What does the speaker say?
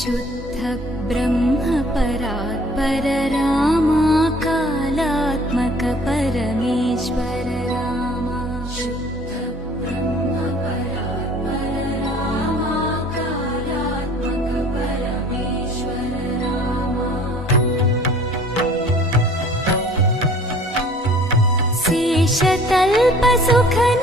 शुद्ध ब्रह्म परात्पर रामा कालात्मक परमेश्वर रामा शुद्ध ब्रह्म परात्पर रामा कालात्मक परमेश्वर रामा शेषतल्प सुख